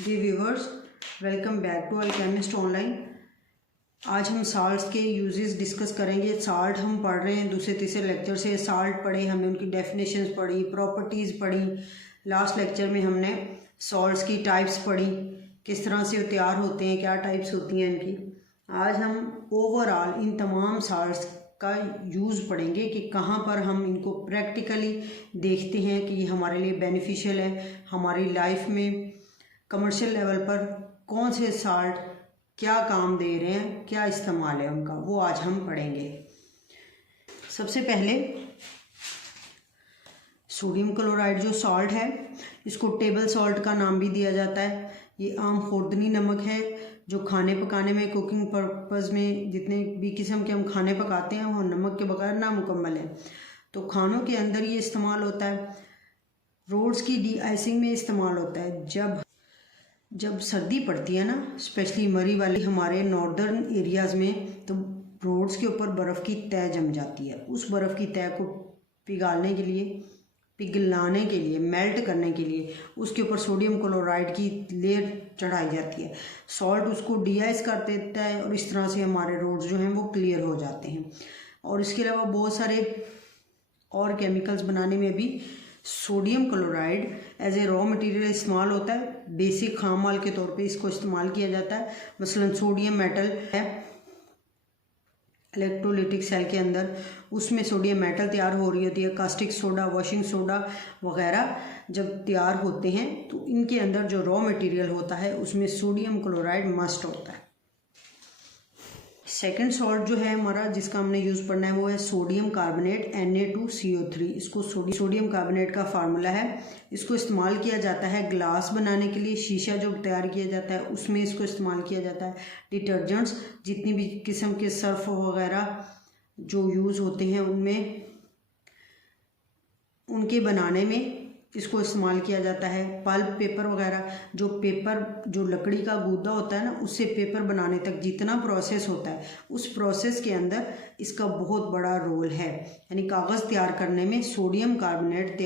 Ji viewers, welcome back to Alchemist online. आज हम salts के यूजेस डिस्कस करेंगे। साल्ट हम पढ़ रहे हैं दूसरे तीसरे लेक्चर से। साल्ट पढ़े, हमने उनकी डेफिनेशंस पढ़ी, प्रॉपर्टीज़ पढ़ी। लास्ट लेक्चर में हमने सॉल्ट्स की टाइप्स पढ़ी, किस तरह से वो तैयार होते हैं, क्या टाइप्स होती हैं इनकी। आज हम ओवरऑल इन तमाम साल्ट्स का यूज़ पढ़ेंगे कि कहाँ पर हम इनको प्रैक्टिकली देखते हैं कि ये हमारे लिए बेनिफिशियल है। हमारी लाइफ में कमर्शियल लेवल पर कौन से साल्ट क्या काम दे रहे हैं, क्या इस्तेमाल है उनका, वो आज हम पढ़ेंगे। सबसे पहले सोडियम क्लोराइड जो सॉल्ट है, इसको टेबल सॉल्ट का नाम भी दिया जाता है। ये आम खुर्दनी नमक है जो खाने पकाने में, कुकिंग पर्पज़ में जितने भी किस्म के हम खाने पकाते हैं वो नमक के बगैर नामुकम्मल है। तो खानों के अंदर ये इस्तेमाल होता है। रोड्स की डी आइसिंग में इस्तेमाल होता है। जब सर्दी पड़ती है ना, स्पेशली मरी वाली हमारे नॉर्दर्न एरियाज़ में, तो रोड्स के ऊपर बर्फ़ की तह जम जाती है। उस बर्फ़ की तह को पिघलाने के लिए, पिघलाने के लिए, मेल्ट करने के लिए उसके ऊपर सोडियम क्लोराइड की लेयर चढ़ाई जाती है। सॉल्ट उसको डीआइस कर देता है और इस तरह से हमारे रोड्स जो हैं वो क्लियर हो जाते हैं। और इसके अलावा बहुत सारे और केमिकल्स बनाने में भी sodium chloride as a raw material इस्तेमाल होता है। बेसिक खाम माल के तौर पे इसको इस्तेमाल किया जाता है। मसलन सोडियम मेटल है इलेक्ट्रोलिटिक सेल के अंदर, उसमें सोडियम मेटल तैयार हो रही होती है। कास्टिक सोडा, वॉशिंग सोडा वगैरह जब तैयार होते हैं तो इनके अंदर जो रॉ मटेरियल होता है उसमें सोडियम क्लोराइड मस्ट होता है। सेकेंड सॉल्ट जो है हमारा, जिसका हमने यूज़ पढ़ना है, वो है सोडियम कार्बोनेट Na2CO3। इसको सोडियम कार्बोनेट का फार्मूला है। इसको इस्तेमाल किया जाता है ग्लास बनाने के लिए। शीशा जो तैयार किया जाता है उसमें इसको इस्तेमाल किया जाता है। डिटर्जेंट्स, जितनी भी किस्म के सर्फ वगैरह जो यूज़ होते हैं उनमें, उनके बनाने में इसको इस्तेमाल किया जाता है। पल्प पेपर वगैरह, जो लकड़ी का गूदा होता है ना, उससे पेपर बनाने तक जितना प्रोसेस होता है, उस प्रोसेस के अंदर इसका बहुत बड़ा रोल है। यानी कागज़ तैयार करने में सोडियम कार्बोनेट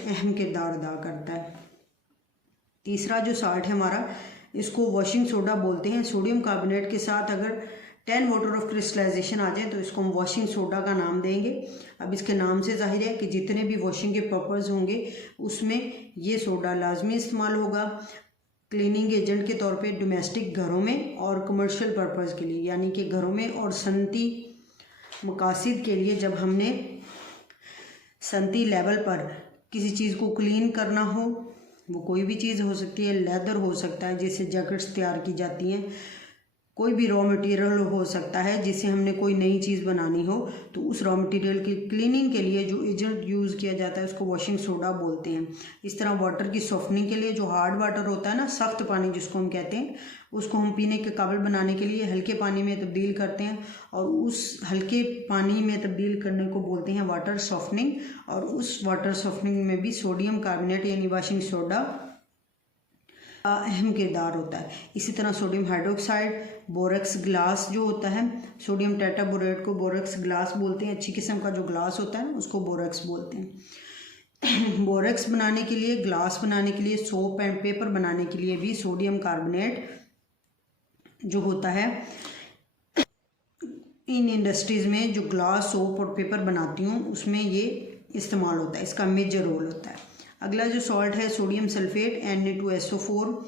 अहम किरदार अदा करता है। तीसरा जो साल्ट है हमारा, इसको वॉशिंग सोडा बोलते हैं। सोडियम कार्बोनेट के साथ अगर 10 वाटर ऑफ क्रिस्टलाइजेशन आ जाए तो इसको हम वॉशिंग सोडा का नाम देंगे। अब इसके नाम से जाहिर है कि जितने भी वॉशिंग के पर्पज़ होंगे उसमें ये सोडा लाजमी इस्तेमाल होगा। क्लीनिंग एजेंट के तौर पे डोमेस्टिक घरों में और कमर्शियल पर्पज़ के लिए, यानी कि घरों में और सनती मकासद के लिए, जब हमने सनती लेवल पर किसी चीज़ को क्लीन करना हो, वो कोई भी चीज़ हो सकती है, लेदर हो सकता है जिससे जैकेट्स तैयार की जाती हैं, कोई भी रॉ मटेरियल हो सकता है जिससे हमने कोई नई चीज़ बनानी हो, तो उस रॉ मटेरियल की क्लीनिंग के लिए जो एजेंट यूज़ किया जाता है उसको वॉशिंग सोडा बोलते हैं। इस तरह वाटर की सॉफ्टनिंग के लिए जो हार्ड वाटर होता है ना, सख्त पानी जिसको हम कहते हैं, उसको हम पीने के काबिल बनाने के लिए हल्के पानी में तब्दील करते हैं और उस हल्के पानी में तब्दील करने को बोलते हैं वाटर सॉफ्टनिंग। और उस वाटर सॉफ्टनिंग में भी सोडियम कार्बोनेट यानी वॉशिंग सोडा अहम किरदार होता है। इसी तरह सोडियम हाइड्रोक्साइड, बोरेक्स ग्लास जो होता है, सोडियम टेट्राबोरेट को बोरेक्स ग्लास बोलते हैं। अच्छी किस्म का जो ग्लास होता है उसको बोरेक्स बोलते हैं। बोरेक्स बनाने के लिए, ग्लास बनाने के लिए, सोप एंड पेपर बनाने के लिए भी सोडियम कार्बोनेट जो होता है, इन इंडस्ट्रीज़ में जो ग्लास, सोप और पेपर बनाती हूँ उसमें ये इस्तेमाल होता है। इसका मेजर रोल होता है। अगला जो सॉल्ट है सोडियम सल्फेट Na2SO4।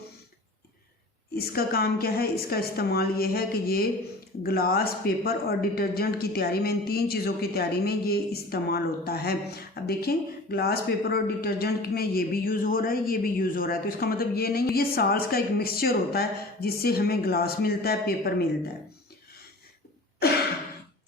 इसका काम क्या है? इसका इस्तेमाल ये है कि ये ग्लास, पेपर और डिटर्जेंट की तैयारी में, इन तीन चीज़ों की तैयारी में ये इस्तेमाल होता है। अब देखें, ग्लास, पेपर और डिटर्जेंट में ये भी यूज़ हो रहा है, ये भी यूज़ हो रहा है। तो इसका मतलब ये नहीं, ये साल्ट्स का एक मिक्सचर होता है जिससे हमें ग्लास मिलता है, पेपर मिलता है,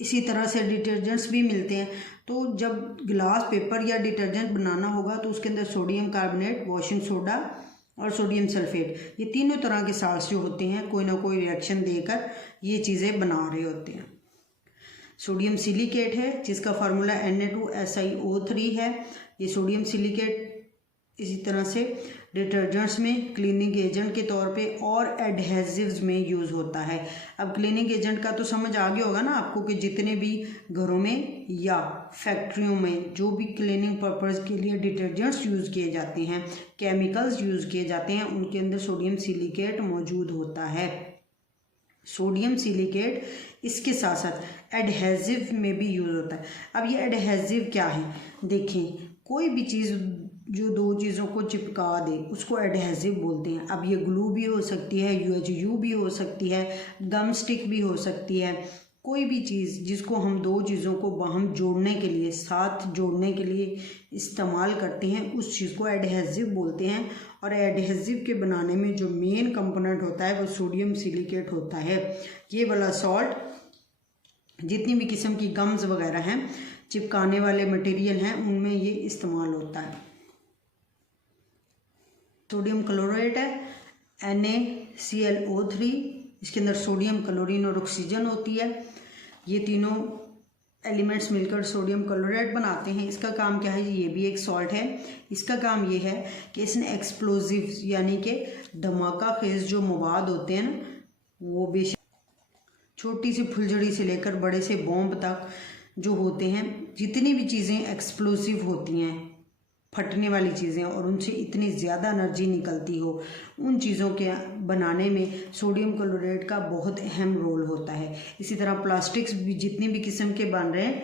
इसी तरह से डिटर्जेंट्स भी मिलते हैं। तो जब ग्लास, पेपर या डिटर्जेंट बनाना होगा तो उसके अंदर सोडियम कार्बोनेट, वॉशिंग सोडा और सोडियम सल्फेट, ये तीनों तरह के साल्ट्स जो होते हैं कोई ना कोई रिएक्शन देकर ये चीज़ें बना रहे होते हैं। सोडियम सिलिकेट है जिसका फार्मूला Na2SiO3 है। ये सोडियम सिलिकेट इसी तरह से डिटर्जेंट्स में, क्लीनिंग एजेंट के तौर पे और एडहेसिव्स में यूज़ होता है। अब क्लीनिंग एजेंट का तो समझ आ गया होगा ना आपको कि जितने भी घरों में या फैक्ट्रियों में जो भी क्लीनिंग पर्पज़ के लिए डिटर्जेंट्स यूज़ किए जाते हैं, केमिकल्स यूज़ किए जाते हैं, उनके अंदर सोडियम सिलिकेट मौजूद होता है। सोडियम सिलिकेट इसके साथ साथ एडहेसिव में भी यूज़ होता है। अब ये एडहेसिव क्या है, देखें, कोई भी चीज़ जो दो चीज़ों को चिपका दे उसको एडहेसिव बोलते हैं। अब ये ग्लू भी हो सकती है, UHU भी हो सकती है, गम स्टिक भी हो सकती है। कोई भी चीज़ जिसको हम दो चीज़ों को बाहम जोड़ने के लिए, साथ जोड़ने के लिए इस्तेमाल करते हैं, उस चीज़ को एडहेसिव बोलते हैं। और एडहेसिव के बनाने में जो मेन कंपोनेंट होता है वो सोडियम सिलिकेट होता है। ये वाला सॉल्ट जितनी भी किस्म की गम्स वगैरह हैं, चिपकाने वाले मटेरियल हैं, उनमें ये इस्तेमाल होता है। सोडियम क्लोराइड है NaClO3, इसके अंदर सोडियम, क्लोरीन और ऑक्सीजन होती है। ये तीनों एलिमेंट्स मिलकर सोडियम क्लोराइड बनाते हैं। इसका काम क्या है, ये भी एक सॉल्ट है। इसका काम ये है कि इसने एक्सप्लोजिव्स यानी कि धमाका खेज जो मवाद होते हैं ना, वो बेशक छोटी सी फुलझड़ी से लेकर बड़े से बॉम्ब तक जो होते हैं, जितनी भी चीज़ें एक्सप्लोसिव होती हैं, फटने वाली चीज़ें, और उनसे इतनी ज़्यादा एनर्जी निकलती हो, उन चीज़ों के बनाने में सोडियम क्लोराइड का बहुत अहम रोल होता है। इसी तरह प्लास्टिक्स भी जितने भी किस्म के बन रहे हैं,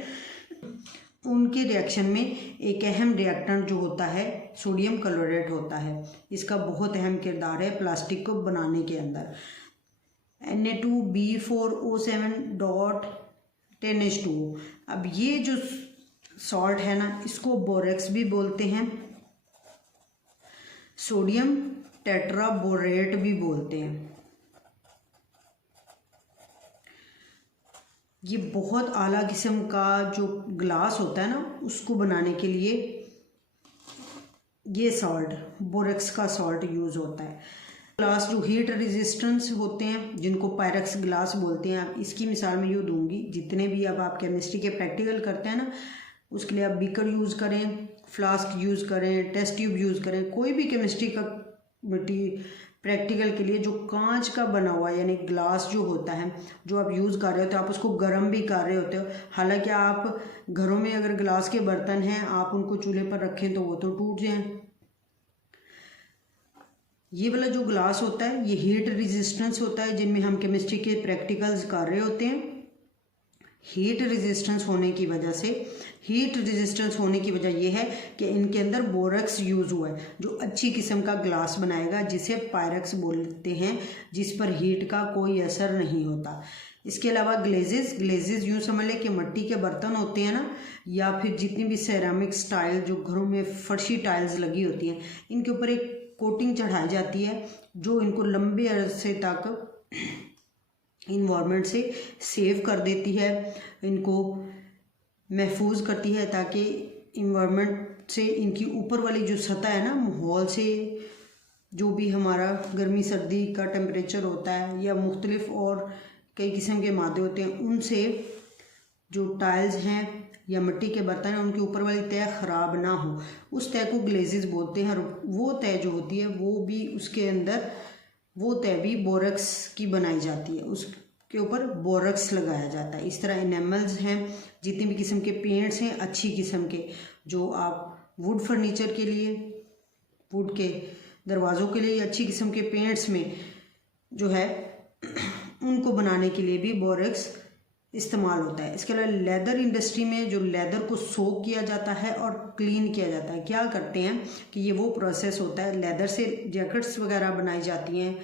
उनके रिएक्शन में एक अहम रिएक्टेंट जो होता है सोडियम क्लोराइड होता है। इसका बहुत अहम किरदार है प्लास्टिक को बनाने के अंदर। Na2B4O7.10H2O। अब ये जो सॉल्ट है ना, इसको बोरेक्स भी बोलते हैं, सोडियम टेट्राबोरेट भी बोलते हैं। ये बहुत आला किस्म का जो ग्लास होता है ना, उसको बनाने के लिए ये सॉल्ट, बोरेक्स का सॉल्ट यूज़ होता है। ग्लास जो हीट रेजिस्टेंस होते हैं, जिनको पायरेक्स ग्लास बोलते हैं, आप इसकी मिसाल मैं यूँ दूंगी। जितने भी अब आप केमिस्ट्री के प्रैक्टिकल करते हैं ना, उसके लिए आप बीकर यूज़ करें, फ्लास्क यूज़ करें, टेस्ट ट्यूब यूज़ करें, कोई भी केमिस्ट्री का प्रैक्टिकल के लिए जो कांच का बना हुआ यानी ग्लास जो होता है, जो आप यूज़ कर रहे होते हो, आप उसको गर्म भी कर रहे होते हो। हालांकि आप घरों में अगर ग्लास के बर्तन हैं, आप उनको चूल्हे पर रखें तो वो तो टूट जाएं। ये वाला जो ग्लास होता है, ये हीट रेजिस्टेंस होता है, जिनमें हम केमिस्ट्री के प्रैक्टिकल्स कर रहे होते हैं। हीट रेजिस्टेंस होने की वजह ये है कि इनके अंदर बोरेक्स यूज़ हुआ है, जो अच्छी किस्म का ग्लास बनाएगा, जिसे पायरेक्स बोलते हैं, जिस पर हीट का कोई असर नहीं होता। इसके अलावा ग्लेजेस यूँ समझ लें कि मिट्टी के बर्तन होते हैं ना, या फिर जितनी भी सेरामिक्स टाइल जो घरों में फर्शी टाइल्स लगी होती हैं, इनके ऊपर एक कोटिंग चढ़ाई जाती है जो इनको लंबे अरसे तक इन्वायरमेंट से सेव कर देती है, इनको महफूज करती है, ताकि इन्वायरमेंट से इनकी ऊपर वाली जो सतह है ना, माहौल से जो भी हमारा गर्मी सर्दी का टेम्परेचर होता है या मुख्तलिफ और कई किस्म के मादे होते हैं, उनसे जो टाइल्स हैं या मिट्टी के बर्तन हैं, उनके ऊपर वाली तह ख़राब ना हो, उस तह को ग्लेजेस बोलते हैं। वो तह जो होती है वो भी उसके अंदर, वो तह भी बोरेक्स की बनाई जाती है, उसके ऊपर बोरेक्स लगाया जाता है। इस तरह एनेमल्स हैं, जितने भी किस्म के पेंट्स हैं अच्छी किस्म के, जो आप वुड फर्नीचर के लिए, वुड के दरवाज़ों के लिए अच्छी किस्म के पेंट्स में जो है उनको बनाने के लिए भी बोरेक्स इस्तेमाल होता है। इसके अलावा लेदर इंडस्ट्री में जो लेदर को सोक किया जाता है और क्लीन किया जाता है, क्या करते हैं कि ये वो प्रोसेस होता है, लेदर से जैकेट्स वगैरह बनाई जाती हैं।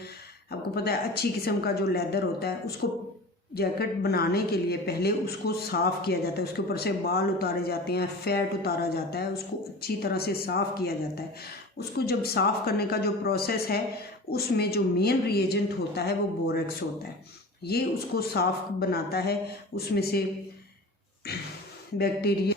आपको पता है अच्छी किस्म का जो लेदर होता है, उसको जैकेट बनाने के लिए पहले उसको साफ़ किया जाता है, उसके ऊपर से बाल उतारे जाते हैं, फैट उतारा जाता है, उसको अच्छी तरह से साफ़ किया जाता है। उसको जब साफ़ करने का जो प्रोसेस है, उसमें जो मेन रिएजेंट होता है वो बोरेक्स होता है। ये उसको साफ बनाता है, उसमें से बैक्टीरिया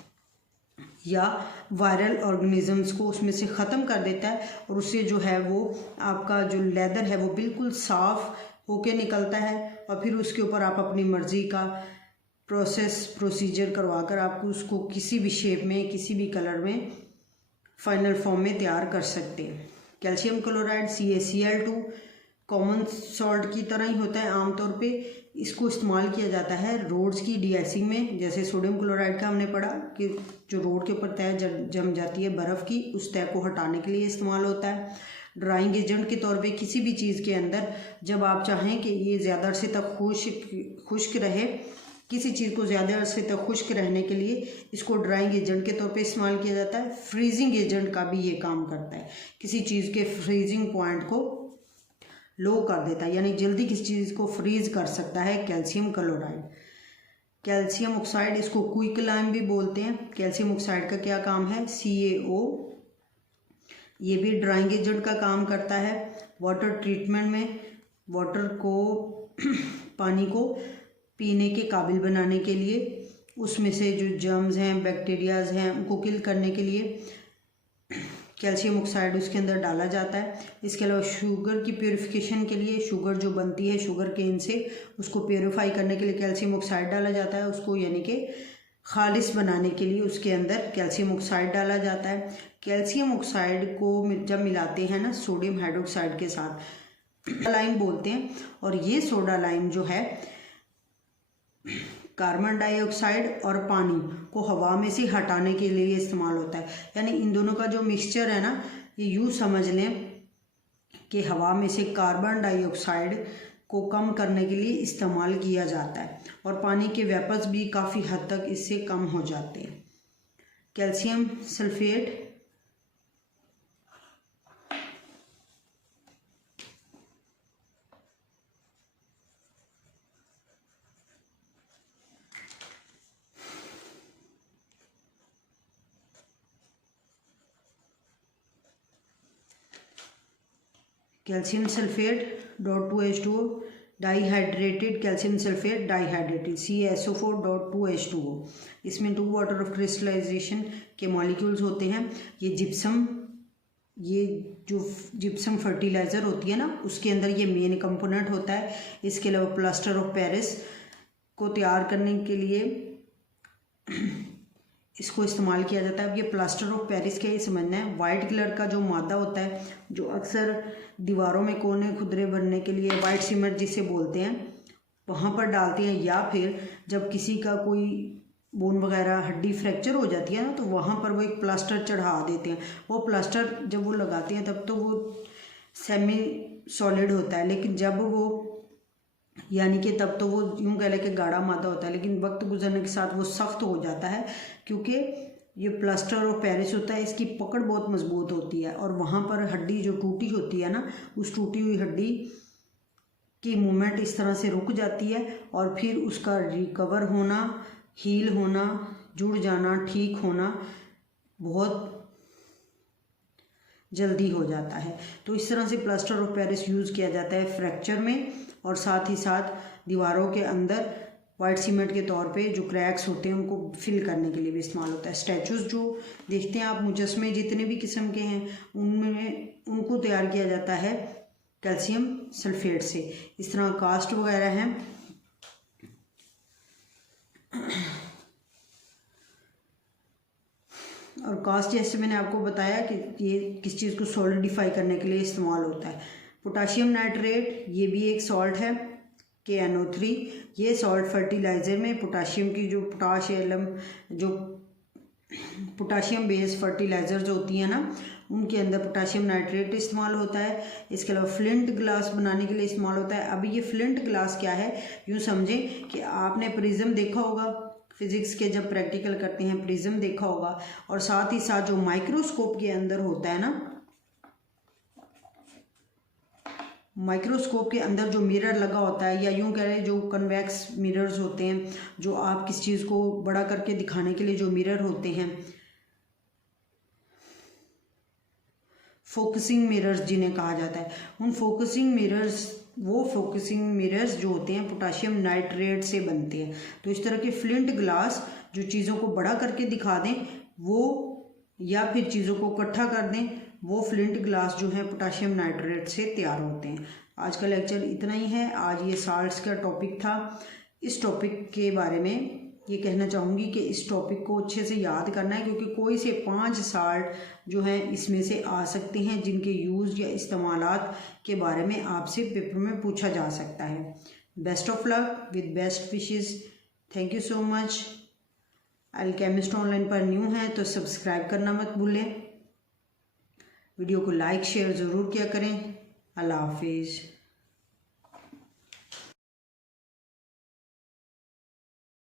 या वायरल ऑर्गेनिजम्स को उसमें से ख़त्म कर देता है, और उससे जो है वो आपका जो लेदर है वो बिल्कुल साफ़ होके निकलता है। और फिर उसके ऊपर आप अपनी मर्ज़ी का प्रोसीजर करवा कर आपको उसको किसी भी शेप में, किसी भी कलर में, फाइनल फॉर्म में तैयार कर सकते हैं। Calcium chloride CaCl2 common salt की तरह ही होता है आमतौर पे। इसको इस्तेमाल किया जाता है रोड्स की डीआइसिंग में। जैसे सोडियम क्लोराइड का हमने पढ़ा कि जो रोड के ऊपर तय जम जाती है बर्फ़ की, उस तय को हटाने के लिए इस्तेमाल होता है। ड्राइंग एजेंट के तौर पे किसी भी चीज़ के अंदर जब आप चाहें कि ये ज़्यादा अरसे तक खुश्क रहे, किसी चीज़ को ज़्यादा अरसे तक खुश्क रहने के लिए इसको ड्राइंग एजेंट के तौर पे इस्तेमाल किया जाता है। फ्रीजिंग एजेंट का भी ये काम करता है, किसी चीज़ के फ्रीजिंग पॉइंट को लो कर देता है, यानी जल्दी किसी चीज़ को फ्रीज कर सकता है कैल्शियम क्लोराइड। कैल्शियम ऑक्साइड, इसको क्विकलाइम भी बोलते हैं। कैल्शियम ऑक्साइड का क्या काम है? CaO, ये भी ड्राइंग एजेंट का काम करता है। वाटर ट्रीटमेंट में वाटर को पानी को पीने के काबिल बनाने के लिए, उसमें से जो जर्म्स हैं, बैक्टीरियाज हैं, उनको किल करने के लिए कैल्शियम ऑक्साइड उसके अंदर डाला जाता है। इसके अलावा शुगर की प्योरीफिकेशन के लिए, शुगर जो बनती है शुगर केन से, उसको प्योरीफाई करने के लिए कैल्शियम ऑक्साइड डाला जाता है। उसको यानी कि खालिस बनाने के लिए उसके अंदर कैल्शियम ऑक्साइड डाला जाता है। कैल्शियम ऑक्साइड को जब मिलाते हैं ना सोडियम हाइड्रोक्साइड के साथ, सोडा लाइम बोलते हैं। और ये सोडा लाइम जो है कार्बन डाइऑक्साइड और पानी को हवा में से हटाने के लिए इस्तेमाल होता है। यानी इन दोनों का जो मिक्सचर है ना, ये यूँ समझ लें कि हवा में से कार्बन डाइऑक्साइड को कम करने के लिए इस्तेमाल किया जाता है, और पानी के वेपर्स भी काफ़ी हद तक इससे कम हो जाते हैं। Calcium sulphate, calcium sulphate .2H2O, dihydrated calcium sulphate dihydrated CaSO4.2H2O। इसमें 2 वाटर ऑफ क्रिस्टलाइजेशन के मॉलिक्यूल्स होते हैं। ये जो जिप्सम फर्टिलाइज़र होती है ना, उसके अंदर ये मेन कंपोनेंट होता है। इसके अलावा प्लास्टर ऑफ पेरिस को तैयार करने के लिए इसको इस्तेमाल किया जाता है। अब ये प्लास्टर ऑफ पेरिस क्या, ये समझना है, वाइट कलर का जो मादा होता है, जो अक्सर दीवारों में कोने खुदरे बनने के लिए वाइट सीमेंट जिसे बोलते हैं, वहाँ पर डालते हैं। या फिर जब किसी का कोई बोन वगैरह हड्डी फ्रैक्चर हो जाती है ना, तो वहाँ पर वो एक प्लास्टर चढ़ा देते हैं। वो प्लास्टर जब वो लगाते हैं तब तो वो सेमी सॉलिड होता है, लेकिन जब वो यानी कि तब तो वो यूँ कह लें कि गाढ़ा मादा होता है, लेकिन वक्त गुजरने के साथ वो सख्त हो जाता है, क्योंकि ये प्लास्टर ऑफ पेरिस होता है, इसकी पकड़ बहुत मजबूत होती है। और वहाँ पर हड्डी जो टूटी होती है ना, उस टूटी हुई हड्डी की मूवमेंट इस तरह से रुक जाती है, और फिर उसका रिकवर होना, हील होना, जुड़ जाना, ठीक होना बहुत जल्दी हो जाता है। तो इस तरह से प्लास्टर ऑफ पेरिस यूज़ किया जाता है फ्रैक्चर में, और साथ ही साथ दीवारों के अंदर वाइट सीमेंट के तौर पे जो क्रैक्स होते हैं उनको फिल करने के लिए भी इस्तेमाल होता है। स्टैचूज़ जो देखते हैं आप, मुजस्मे जितने भी किस्म के हैं, उनको तैयार किया जाता है कैल्शियम सल्फेट से। इस तरह कास्ट वगैरह हैं। और कास्ट जैसे मैंने आपको बताया कि ये किस चीज़ को सॉलिडिफाई करने के लिए इस्तेमाल होता है। पोटाशियम नाइट्रेट, ये भी एक सॉल्ट है, KNO3। ये सॉल्ट फर्टिलाइज़र में पोटाशियम की जो पोटाशियम बेस्ड फर्टिलाइज़र जो होती हैं ना, उनके अंदर पोटाशियम नाइट्रेट इस्तेमाल होता है। इसके अलावा फ्लिंट ग्लास बनाने के लिए इस्तेमाल होता है। अभी ये फ्लिंट ग्लास क्या है, यूँ समझें कि आपने प्रिज्म देखा होगा, फिज़िक्स के जब प्रैक्टिकल करते हैं प्रिज्म देखा होगा, और साथ ही साथ जो माइक्रोस्कोप के अंदर होता है ना, माइक्रोस्कोप के अंदर जो मिरर लगा होता है, या यूँ कह रहे हैं जो कन्वेक्स मिरर्स होते हैं, जो आप किस चीज़ को बड़ा करके दिखाने के लिए जो मिरर होते हैं, फोकसिंग मिरर्स जिन्हें कहा जाता है, उन फोकसिंग मिरर्स जो होते हैं पोटाशियम नाइट्रेट से बनते हैं। तो इस तरह के फ्लिंट ग्लास जो चीज़ों को बड़ा करके दिखा दें वो, या फिर चीज़ों को इकट्ठा कर दें, वो फ्लिंट ग्लास जो है पोटाशियम नाइट्रेट से तैयार होते हैं। आज का लेक्चर इतना ही है। आज ये साल्ट्स का टॉपिक था। इस टॉपिक के बारे में ये कहना चाहूँगी कि इस टॉपिक को अच्छे से याद करना है, क्योंकि कोई से 5 साल्ट जो हैं इसमें से आ सकते हैं जिनके यूज़ या इस्तेमालात के बारे में आपसे पेपर में पूछा जा सकता है। Best of luck with best wishes. Thank you so much. Alchemist online पर न्यू है तो सब्सक्राइब करना मत भूलें। वीडियो को लाइक शेयर ज़रूर किया करें। अल्लाह हाफिज़।